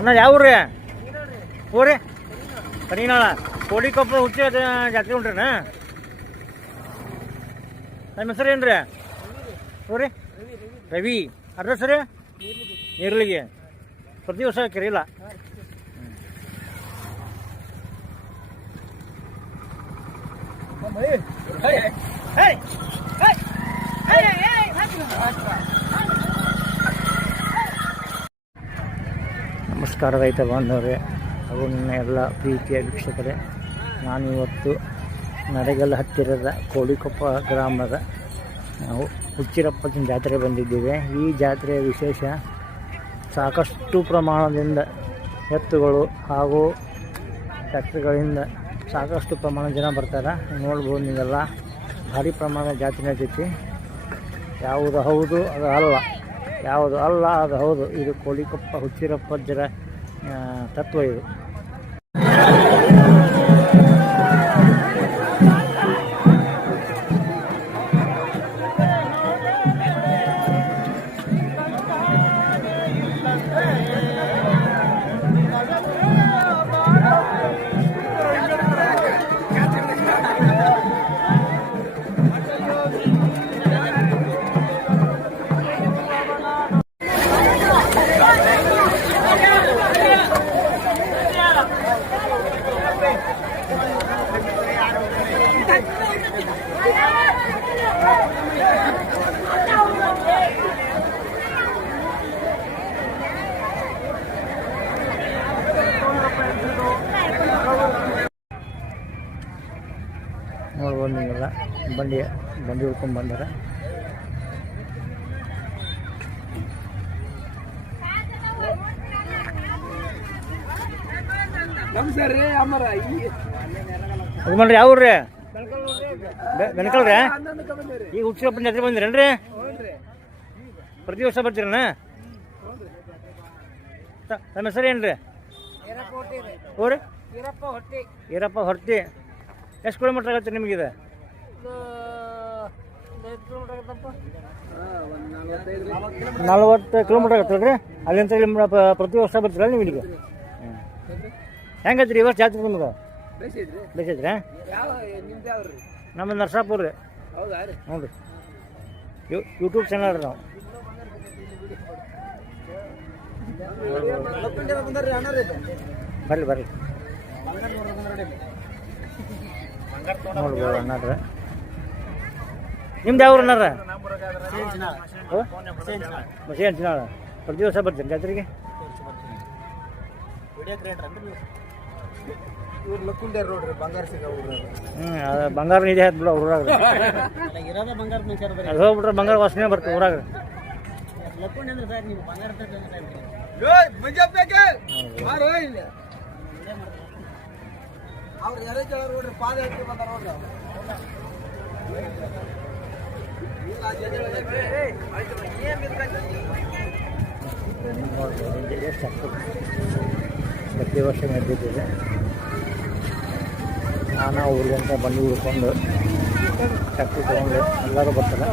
ಅಣ್ಣ ಯಾವ ಊರ್ರಿ ಊರಿ ಕರಿನಾಳ ಕೋಡಿಕೊಪ್ಪ ಹುಚ್ಚಿ ಜಾತ್ರೆ ಉಂಟ್ರಿನ ನಿಮ್ಮ ಹೆಸರು ಏನು ರೀ ಊರಿ ರವಿ ಅಡ್ರೆಸ್ ರೀ ನೀರ್ಲಿಗೆ ಪ್ರತಿ ವರ್ಷ ಕರೀಲ್ಲ ನಮಸ್ಕಾರ ರೈತ ಬಾಂಧವರೇ ಹಾಗೂ ನನ್ನ ಎಲ್ಲ ಪ್ರೀತಿಯ ವೀಕ್ಷಕರೇ, ನಾನಿವತ್ತು ನರೇಗಲ್ ಹತ್ತಿರದ ಕೋಡಿಕೊಪ್ಪ ಗ್ರಾಮದ ನಾವು ಹುಚ್ಚಿರಪ್ಪನ ಜಾತ್ರೆ ಬಂದಿದ್ದೇವೆ. ಈ ಜಾತ್ರೆಯ ವಿಶೇಷ ಸಾಕಷ್ಟು ಪ್ರಮಾಣದಿಂದ ಎತ್ತುಗಳು ಹಾಗೂ ಟ್ರ್ಯಾಕ್ಟರ್ಗಳಿಂದ ಸಾಕಷ್ಟು ಪ್ರಮಾಣದ ಜನ ಬರ್ತಾರೆ. ನೋಡ್ಬೋದು ನೀವೆಲ್ಲ ಭಾರಿ ಪ್ರಮಾಣದ ಜಾತ್ರೆ ನಡೀತೈತಿ. ಯಾವುದು ಹೌದು ಅದು ಅಲ್ಲ, ಯಾವುದು ಅಲ್ಲ ಅದು ಹೌದು. ಇದು ಕೋಡಿಕೊಪ್ಪ ಹುಚ್ಚಿರಪ್ಪಜ್ಜರ ತತ್ವ ಇದು. ನೋಡ್ಬೋದು ನೀವೆಲ್ಲ ಬಂಡಿ ಹುಡ್ಕೊಂಡು ಬಂದಾರ. ಅದು ಮಾಡ್ರಿ ಯಾವ ಊರ್ರಿ? ಬೆನಕಲ್ರಿ. ಈಗ ಹುಚ್ಚಿರಪ್ಪನ ಜಾತ್ರೆ ಬಂದಿರೇನ್ರಿ? ಪ್ರತಿ ವರ್ಷ ಬರ್ತೀರಣ್ಣ? ನಮ್ಮ ಹೆಸರು ಏನ್ರಿ? ಊರಿ ಈರಪ್ಪ ಹೊರ್ತಿ. ಎಷ್ಟು ಕಿಲೋಮೀಟ್ರ್ ಆಗತ್ತೆ ನಿಮಗಿದೆ? 40 ಕಿಲೋಮೀಟ್ರ್ ಆಗತ್ತಲ್ಲ ರೀ. ಅಲ್ಲಿಂದ ಇಲ್ಲಿ ಪ್ರತಿ ವರ್ಷ ಬರ್ತೀರಲ್ಲ ನೀವು ಇಲ್ಲಿಗೆ? ಹೆಂಗೈತ್ರಿ ಈ ವರ್ಷ ಜಾತ್ರೆ ನಿಮ್ಗೆ? ಬೇಸೈತ್ರಿ. ನಮ್ಮ ನರ್ಸಾಪುರ ರೀ. ಹ್ಞೂ ರೀ, ಯೂಟ್ಯೂಬ್ ಚಾನಲ್ ರೀ ನಾವು. ಬರ್ರಿ ನೋಡ್ಬೋದು ಅಣ್ಣಾರ. ನಿಮ್ದು ಯಾವ ಅಣ್ಣಾರ? ಮಸೇಂಚಿನಾಳ. ಪ್ರತಿ ವರ್ಷ ಬರ್ತೀನಿ ಜಾತ್ರೆಗೆ? ಬಂಗಾರ ನಿಧಿ ಆಯ್ತು ಬಿಡ ಊರಾಗ. ಅದು ಹೋಗ್ಬಿಟ್ರೆ ಬಂಗಾರ ವಾಸನೆ ಬರ್ತದೆ ಊರಾಗ. ಪ್ರತಿ ವರ್ಷ ನಡೆದಿದ್ದೇವೆ. ನಾನು ಊರಿಗೆ ಅಂತ ಬಂದು ಹುಡ್ಕೊಂಡು ಟ್ಯಾಕ್ಟ್ರಿ ತೊಗೊಂಡು ಎಲ್ಲರೂ ಬರ್ತಾರೆ.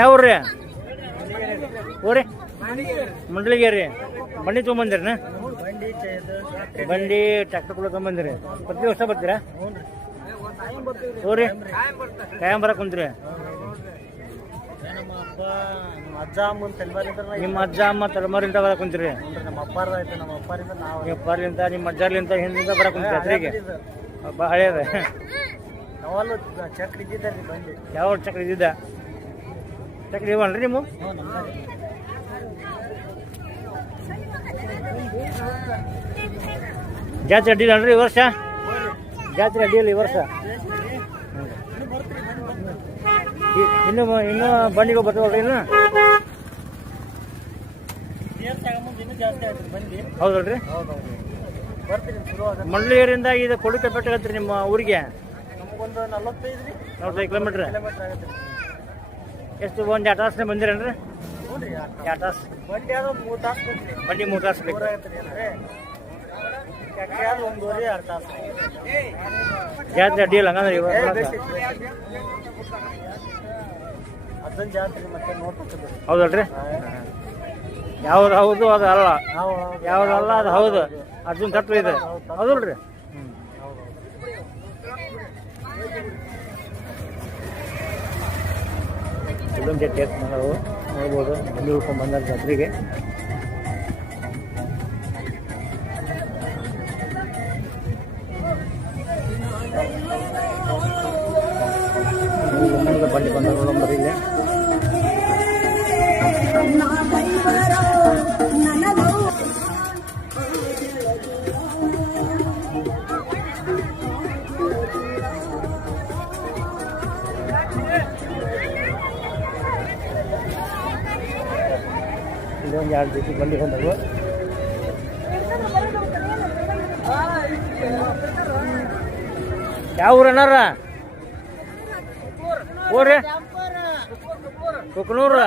ಯಾವ ಊರ್ರಿ? ಊರಿ ಮಂಡಳಿಗೆ ರೀ. ಬಂಡಿ ತೊಗೊಂಬಂದಿರನ? ಬಂಡಿ ಟ್ರ್ಯಾಕ್ಟರ್ ಕೂಡ ತೊಗೊಂಬಂದಿರಿ. ಪ್ರತಿ ವರ್ಷ ಬರ್ತೀರಾ? ಊರಿ ಕಾಯಂ ಬರಕ್ಕೆ ಕುಂತ್ರಿ? ನಿಮ್ಮ ಅಜ್ಜ ಅಮ್ಮ ತಲೆಮಾರಿಂದ ಬರಕ್ಕೆ ಕುಂತೀರಿ? ನಿಮ್ಮ ಅಪ್ಪಾರಿಂದ ನಿಮ್ಮ ಅಜ್ಜಾರ್ಲಿಂದ ಹಿಂದಿಂದ ಬರಕ್ಕೆ ಕುಂತೀರಿ ಜಾತ್ರೆಗೆ? ಭಾಳ ಹಳೇದ. ಚಕ್ರ ಇದ್ದಿದ್ದ ಯಾವ ಚಕ್ರ ಇದ್ದಿದ್ದ? ಚಕ್ರ ಇವನ್ರಿ ನೀವು? ಜಾತ್ರೆ ಅಡ್ಡಿಲ್ಲ ಅಲ್ರಿ ಈ ವರ್ಷ? ಜಾತ್ರೆ ಅಡ್ಡಿಲ್ಲ ಈ ವರ್ಷ? ಇನ್ನು ಬಂಡಿಗೆ ಬರ್ತಾವಲ್ರಿ ಇನ್ನು? ಹೌದಲ್ರಿ? ಮಂಡ್ಲಿಯರಿಂದ ಇದು ಕೋಡಿಕೊಪ್ಪೆ ಆಗತ್ರಿ ನಿಮ್ಮ ಊರಿಗೆ? ನಮಗೊಂದು 45 ಕಿಲೋಮೀಟ್ರ್. ಎಷ್ಟು ಒಂದು 2 ತಾಸನೇ ಬಂದಿರೇನ್ರಿ? 2 ತಾಸು ಬಂಡಿ 3 ತಾಸು ಬೇಕು. ಒಂದೂವರೆ 2 ತಾಸು ಜಾತ್ರೆ ಅಡ್ಡಿಲ್ಲ ಹಂಗಂದ್ರೆ ಅದನ್ನ ಜಾತ್ರೆ ಮತ್ತೆ ನೋಡ್ಕೊಂಡು ಹೌದಲ್ರಿ ಯಾವ್ದು ಹೌದು ಅದು ಅಲ್ಲ ಯಾವ್ದಲ್ಲ ಅದು ಹೌದು ಅರ್ಜುನ್ ಕಟ್ಲು ಇದೆ ಹೌದಲ್ರಿ ಇದೊಂದು ಜೊತೆ ನಾವು ನೋಡ್ಬೋದು ಬಂದು ಉಳ್ಕೊಂಡು ಬಂದ ಜಾತ್ರೆಗೆ ಬಂಡಿ ಬಂದ ನೋಡಂಬರಿ ಇಲ್ಲಿ ಇದೊಂದು 2 ಜೊತೆ ಬಂಡಿ ಬಂದವು ಯಾವ ಊರನಾರ ಊರ್ರಿ ಕುಕ್ನೂರು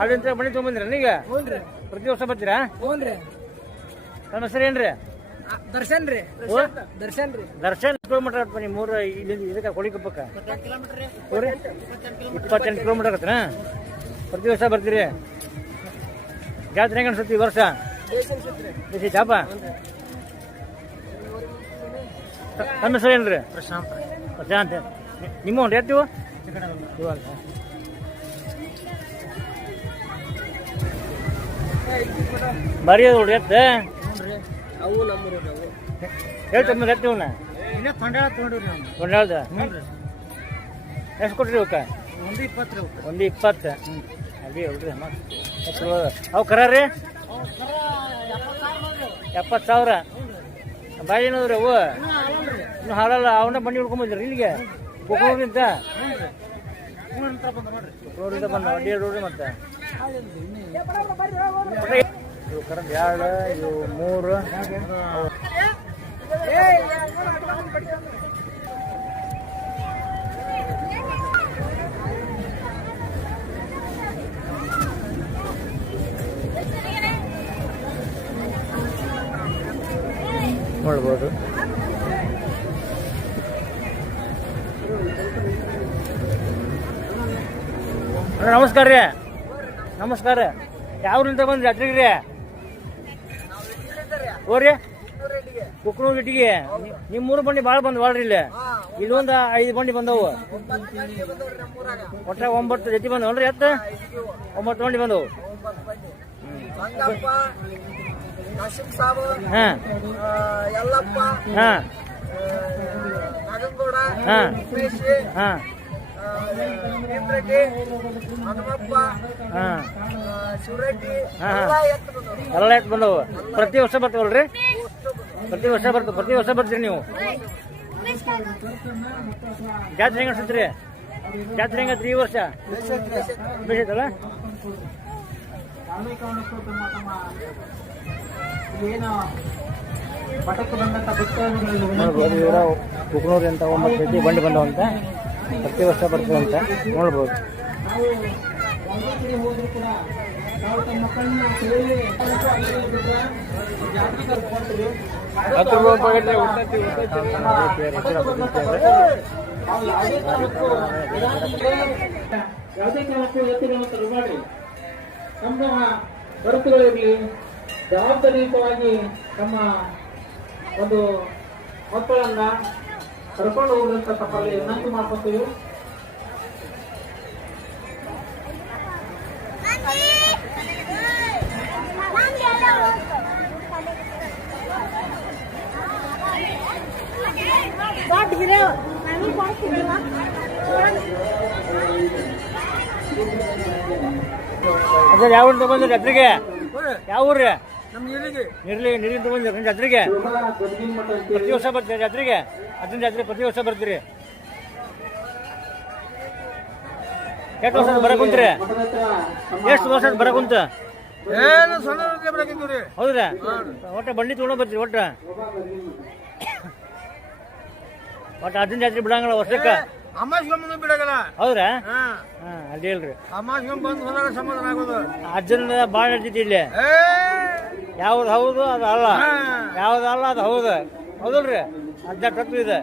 ಅಲ್ಲಿಂದ ಬನ್ನಿ ತೊಗೊಂಬಂದಿರ ಈಗ ಪ್ರತಿ ವರ್ಷ ಬರ್ತೀರಾ ನಮ್ಮ ಹೆಸರು ಏನ್ರಿ ದರ್ಶನ್ ರೀ ದರ್ಶನ್ ಕಿಲೋಮೀಟರ್ ಆಗುತ್ತೆ ನೀವು ಮೂರು ಇಲ್ಲಿಂದ ಇದಕ್ಕೆ ಕೊಳಿಕೊಪ್ಪಕ್ಕ 28 ಕಿಲೋಮೀಟರ್ ಆಗತ್ತನ ಪ್ರತಿ ವರ್ಷ ಬರ್ತೀರಿ ಜಾತ್ರೆ ಹೆಂಗ ಅನ್ಸುತ್ತೆ ಈ ವರ್ಷ ಬೇಸಿ ಚಾಪ ನಮ್ಮ ಹೆಸರು ಏನ್ರಿ ಪ್ರಶಾಂತ್ ನಿಮ್ಮ ಒಂದು ಎತ್ತಿವು ಬರೀ ನೋಡ್ರಿ ಎತ್ತ ಹೇಳ್ತಮ್ಮ ಎತ್ತಿವನ್ನ ಕೊಂಡಾಳ್ದ ಎಷ್ಟು ಕೊಟ್ರಿ ಅವಕ್ಕ 120 ಅದೇ ಹೇಳ್ರಿ ಅವು ಕರ ರೀ 70,000 ಬಾಯಿ ಏನದ್ರಿ ಅವು ಇನ್ನು ಹಾಲಲ್ಲ ಅವನ್ನ ಬಂಡಿ ಹಿಡ್ಕೊಂಬಂದ್ರಿ ಇಲ್ಲಿಗೆ ಕುಕ್ನೂರಿಂದ ಬಂದ ಅಡ್ಡಿ ಹೇಳ್ರಿ ಮತ್ತೆ ಇವು ಕರೆಂಟ್ 2 ಇವು 3 ನೋಡ್ಬೋದು ನಮಸ್ಕಾರ ರೀ ನಮಸ್ಕಾರ ಯಾವ್ರಿಂದ ಬಂದ್ರಿ ಜಾತ್ರೆಗೆ ರೀ ಓರಿ ಕುಕ್ನೂರು ಇಟ್ಟಿಗೆ ನಿಮ್ಮ 3 ಬಂಡಿ ಭಾಳ ಬಂದ್ವಾಳ್ರಿ ಇಲ್ಲಿ ಇಲ್ಲೊಂದು 5 ಬಂಡಿ ಬಂದವು ಒಟ್ಟ 9 ಜೊತೆ ಬಂದವಲ್ರಿ ಎತ್ತ 9 ಬಂಡಿ ಬಂದವು ಹಾಂ ಹಾಂ ಹಾಂ ಎಲ್ಲ ಎತ್ತು ಬಂದವು ಪ್ರತಿ ವರ್ಷ ಬರ್ತೀವಲ್ರಿ ಪ್ರತಿ ವರ್ಷ ಬರ್ತೀರಿ ನೀವು ಜಾತ್ರೆ ಹೆಂಗ ಅನ್ಸುತ್ರಿ ಜಾತ್ರೆ ಹೆಂಗತ್ರಿ ಈ ವರ್ಷ ಬೇಸೈತಲ್ಲ ನೋಡ್ಬೋದು ಇವರ ಕುಕ್ನೂರು ಅಂತ 9 ಜೊತೆ ಬಂಡಿ ಬಂದವಂತ ಪ್ರತಿ ವರ್ಷ ಬರ್ತೀವಂತ ನೋಡ್ಬೋದು ಯಾವುದೇ ಕಾರಣಕ್ಕೂ ಎತ್ತುಗಳನ್ನು ತರಬೇಡಿ. ನಮ್ಮ ಹೊರತುಗಳಿರಲಿ ಜವಾಬ್ದಾರಿಯುತವಾಗಿ ನಮ್ಮ ಒಂದು ಮಕ್ಕಳನ್ನ ಕರ್ಕೊಂಡು ಹೋಗ್ಲಿಕ್ಕೆ ತಪ್ಪಲ್ಲಿ ವಿನಂತಿ ಮಾಡ್ಕೊತೀವಿ. ಅದೇ ಯಾವ ಊರು ತಗೊಂಡ್ರಿ ಜಾತ್ರೆಗೆ? ಯಾವ ಊರ್ರಿ? ನೀರಿನ ತಗೊಂಡ್ರಿ ಜಾತ್ರೆಗೆ? ಪ್ರತಿ ವರ್ಷ ಬರ್ತೀರಿ ಜಾತ್ರೆಗೆ? ಅದನ್ನ ಜಾತ್ರೆ ಪ್ರತಿ ವರ್ಷ ಬರ್ತೀರಿ? ಎಷ್ಟು ವರ್ಷ ಬರಕ್ ಕುಂತ್ರಿ? ಎಷ್ಟು ವರ್ಷ ಬರಕ್ ಕುಂತ? ಹೌದ್ರಾ? ಒಟ್ಟ ಬಂಡಿ ತಗೊಂಡ್ ಬರ್ತೀರಿ ಒಟ್ಟ ಅದನ್ನ ಜಾತ್ರೆ ಬಿಡಂಗಲ್ಲ ವರ್ಷಕ್ಕ? ಬಿಡಗಲ್ಲ. ಹೌದ್ರಾ? ಅದೇ ಹೇಳ್ರಿ ಬಂದು ಹೋದಾಗ ಸಮಾಧಾನ ಆಗೋದು. ಅಜ್ಜನ ಬಾಳ ನಡ್ತೈತಿ ಇಲ್ಲಿ. ಯಾವ್ದು ಹೌದು ಅದು ಅಲ್ಲ, ಹಾ. ಯಾವ್ದು ಅಲ್ಲ ಅದು ಹೌದು. ಹೌದಲ್ರಿ? 18 ಹತ್ತು ಇದೆ.